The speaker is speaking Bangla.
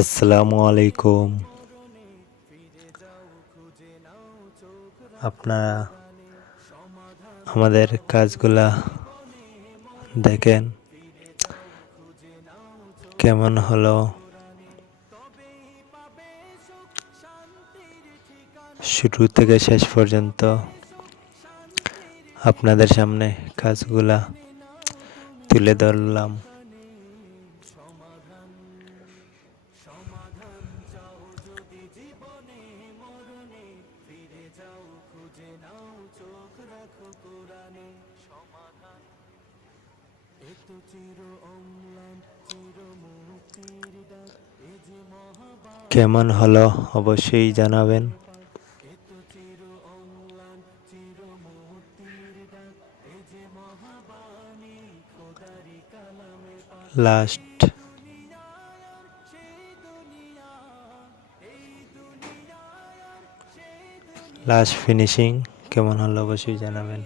আসসালামু আলাইকুম। আপনারা আমাদের কাজগুলা দেখেন। কেমন হলো? শুরু থেকে শেষ পর্যন্ত আপনাদের সামনে কাজগুলা তুলে ধরলাম। সমাধান সমাধান চাও যদি জীবনে মরণে ফিরে যাও খুঁজে নাও চোখ রাখো কোরআনে। সমাধান। এত চির অম্লান চির মুক্তির ডাক এ যে মহাবা কেমন হলো অবশ্যই জানাবেন। এত চির অম্লান চির মুক্তির এ যে মহাবাণী খোদারি লাস্ট লাস্ট ফিনিশিং কেমন হলো অবশ্যই জানাবেন।